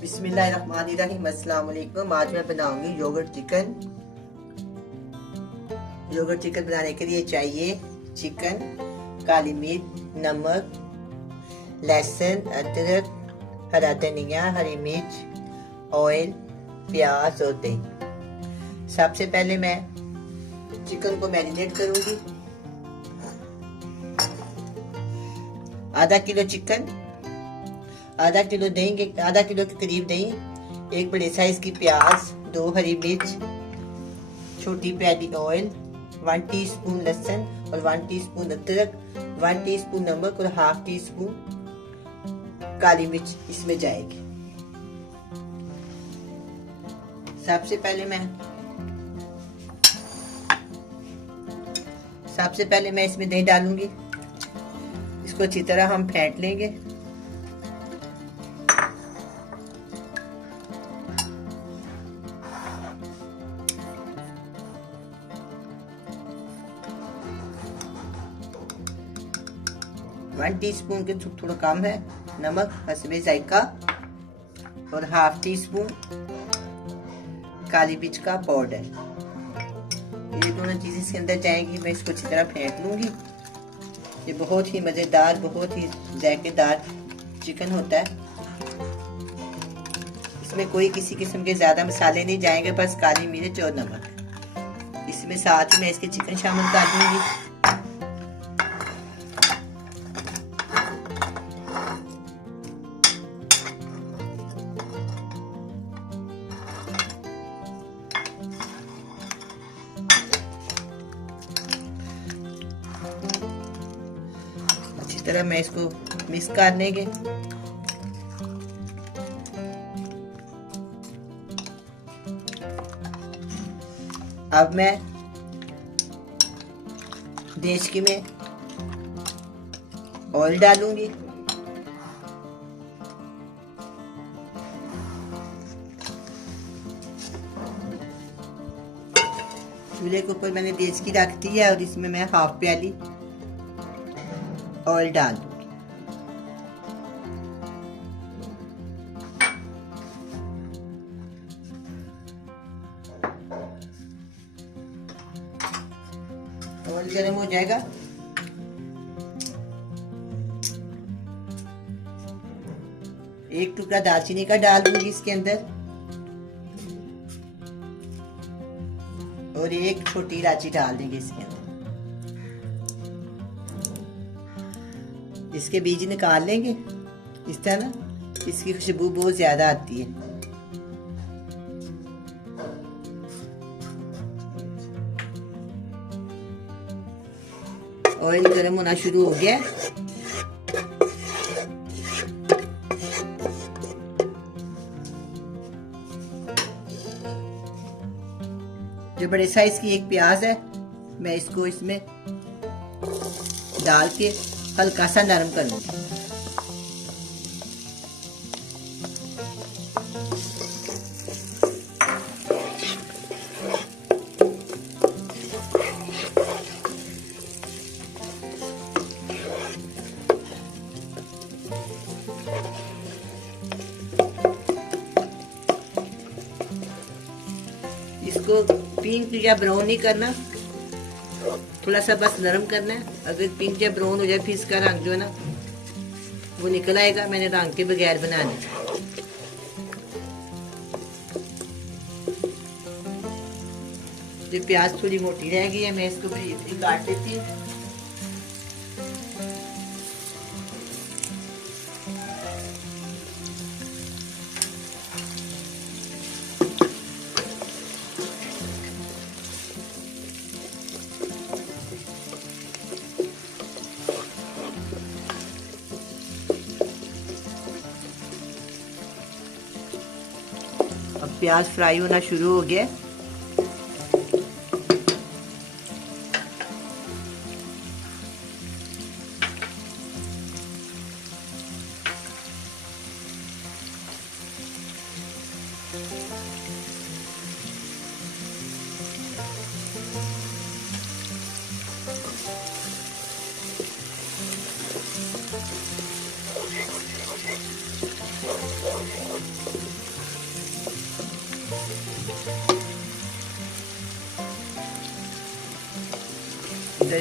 बिस्मिल्लाहिर्रहमानिर्रहीम। अस्सलाम वालेकुम। आज मैं बनाऊंगी योगर्ट चिकन। योगर्ट चिकन बनाने के लिए चाहिए चिकन, काली मिर्च, नमक, लहसुन, अदरक, हरा धनिया, हरी मिर्च, ऑयल, प्याज और दही। सबसे पहले मैं चिकन को मैरिनेट करूंगी। आधा किलो चिकन, आधा किलो दही, आधा किलो के करीब दही, एक बड़े साइज की प्याज, 2 हरी मिर्च, छोटी प्याली ऑयल, 1 टीस्पून लहसुन और 1 टीस्पून अदरक, 1 टीस्पून नमक और हाफ टी स्पून काली मिर्च इसमें जाएगी। सबसे पहले मैं इसमें दही डालूंगी। इसको अच्छी तरह हम फेंट लेंगे। वन टीस्पून के थोड़ा कम है नमक हस्बे जायका और हाफ टी स्पून काली मिर्च का पाउडर। ये दोनों चीजें इसके अंदर जाएंगी। मैं इसको अच्छी तरह फेंट लूंगी। ये बहुत ही मजेदार, बहुत ही जायकेदार चिकन होता है। इसमें कोई किसी किस्म के ज्यादा मसाले नहीं जाएंगे, बस काली मिर्च और नमक। इसमें साथ ही मैं इसके चिकन शामिल कर दूंगी। तरह मैं इसको मिक्स कर लेंगे। अब मैं देचकी में ऑयल डालूंगी। चूल्हे के ऊपर मैंने देचकी रख दी है और इसमें मैं हाफ प्याली ऑयल डाल दूंगी। ऑयल गर्म हो जाएगा। एक टुकड़ा दालचीनी का डाल दूंगी इसके अंदर और एक छोटी इलायची डाल देंगे इसके अंदर। इसके बीज निकाल लेंगे। इस तरह ना इसकी खुशबू बहुत ज्यादा आती है। ऑयल गर्म होना शुरू हो गया। जो बड़े साइज की एक प्याज है, मैं इसको इसमें डाल के हल्का सा नरम करूंगी। इसको पिंक या ब्राउन नहीं करना, थोड़ा सा बस नरम करना है। अगर पिंक या ब्राउन हो जाए फिर इसका रंग जो है ना वो निकल आएगा। मैंने रंग के बगैर बनाने। जो प्याज थोड़ी मोटी रह गई है, मैं इसको ब्रीफली काट देती हूँ। अब प्याज फ्राई होना शुरू हो गया।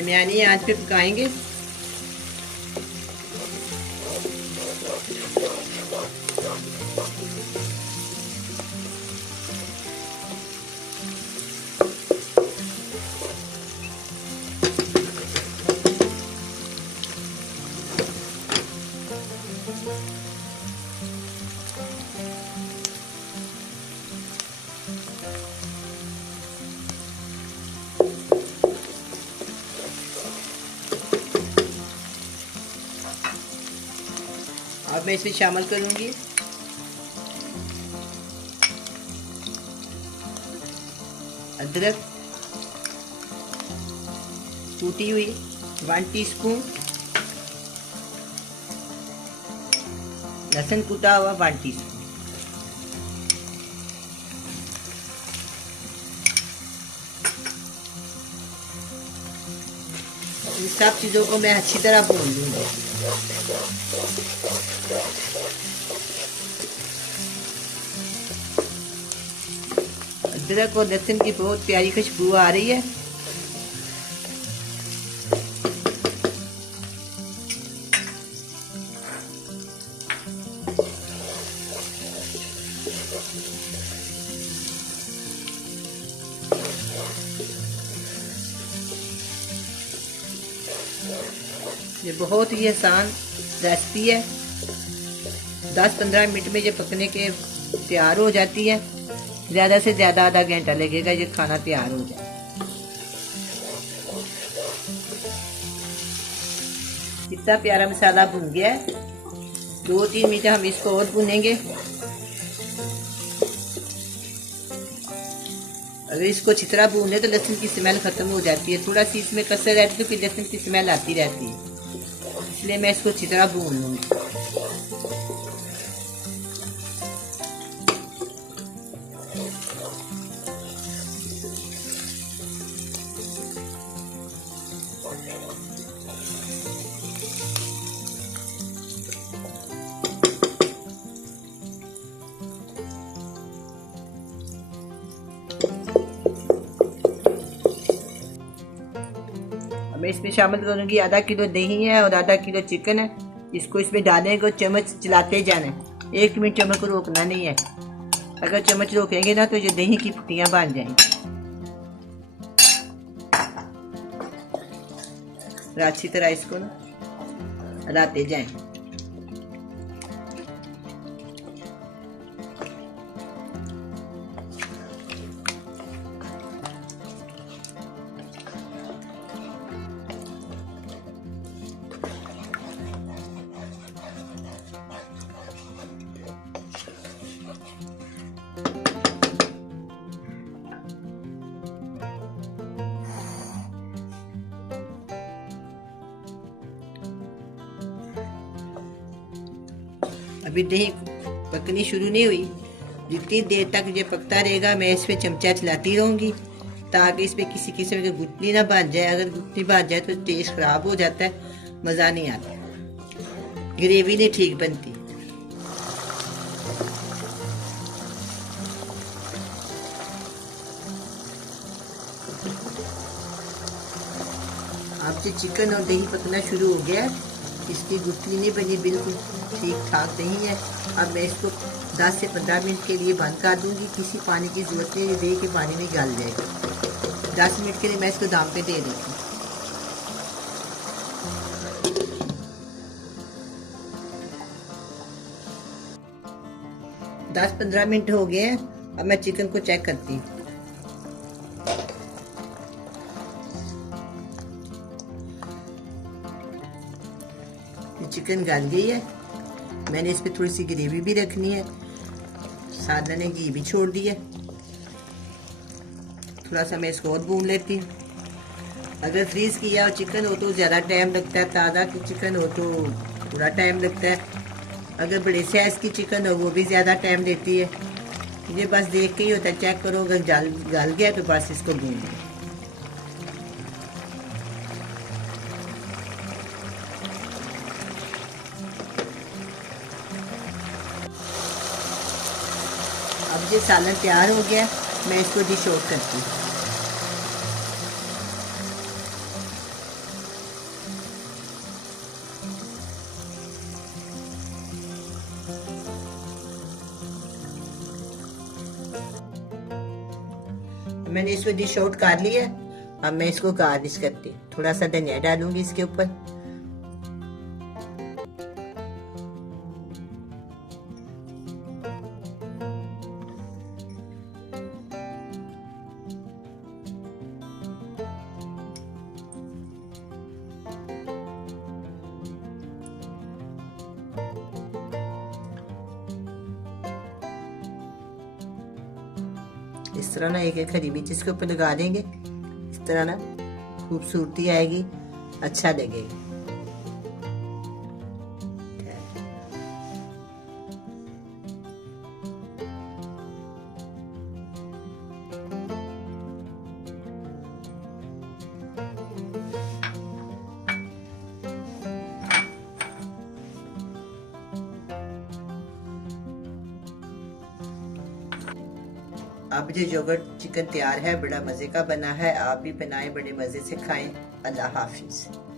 दरमियानी आंच पे पकाएंगे। अब मैं इसमें शामिल करूंगी अदरक कूटी हुई 1 टीस्पून, लहसुन कूटा हुआ 1 टीस्पून। इन सब चीज़ों को मैं अच्छी तरह भून लूँगी। अदरक और लहसुन की बहुत प्यारी खुशबू आ रही है। ये बहुत ही आसान रेसिपी है। 10-15 मिनट में ये पकने के तैयार हो जाती है। ज़्यादा से ज़्यादा आधा घंटा लगेगा ये खाना तैयार हो जाए। इतना प्यारा मसाला भुन गया है। 2-3 मिनट हम इसको और भुनेंगे। अगर इसको अच्छी तरह भून ले तो लहसुन की स्मेल खत्म हो जाती है। थोड़ा सी इसमें कसर रहती है तो फिर लहसुन की स्मेल आती रहती है, इसलिए मैं इसको अच्छी तरह भून लूँगी। मैं इसमें शामिल करूंगी आधा किलो दही है और आधा किलो चिकन है। इसको इसमें डालेंगे, चम्मच चलाते जाना है। 1 मिनट चम्मच को रोकना नहीं है। अगर चम्मच रोकेंगे ना तो ये दही की फुटियां बन जाएंगी। अच्छी तरह इसको ना हिलाते जाएं। अभी दही पकनी शुरू नहीं हुई। जितनी देर तक ये पकता रहेगा मैं इस पे चमचा चलाती रहूंगी ताकि इस पे किसी किस्म की गुठली ना बन जाए। अगर गुठली बन जाए तो टेस्ट खराब हो जाता है, मज़ा नहीं आता, ग्रेवी नहीं ठीक बनती। अब जो चिकन और दही पकना शुरू हो गया, इसकी गुठली नहीं बनी, बिल्कुल ठीक ठाक नहीं है। अब मैं इसको 10 से 15 मिनट के लिए बंद कर दूंगी। किसी पानी की जरूरत नहीं है, दही के पानी में गल जाएगा। 10 मिनट के लिए मैं इसको दम पे दे देती हूँ। 10-15 मिनट हो गए हैं। अब मैं चिकन को चेक करती हूँ। चिकन गल गई है। मैंने इस पे थोड़ी सी ग्रेवी भी रखनी है, साथ मैंने घी भी छोड़ दिया। थोड़ा सा मैं इसको और भून लेती हूँ। अगर फ्रीज किया और चिकन हो तो ज़्यादा टाइम लगता है, ताज़ा की चिकन हो तो थोड़ा टाइम लगता है। अगर बड़े साइज़ की चिकन हो वो भी ज़्यादा टाइम लेती है। ये बस देख के ही होता है, चेक करो अगर गल गया तो बस इसको भून लो। अब ये सालन तैयार हो गया, मैं इसको डिश आउट करती हूँ। मैंने इसको डिश आउट कर लिया। अब मैं इसको गार्निश करती हूँ, थोड़ा सा धनिया डालूंगी इसके ऊपर। इस तरह ना एक एक हरी मिर्च इसके ऊपर लगा देंगे। इस तरह ना खूबसूरती आएगी, अच्छा लगेगा। अब ये योगर्ट चिकन तैयार है, बड़ा मजे का बना है। आप भी बनाएं, बड़े मजे से खाएं। अल्लाह हाफिज।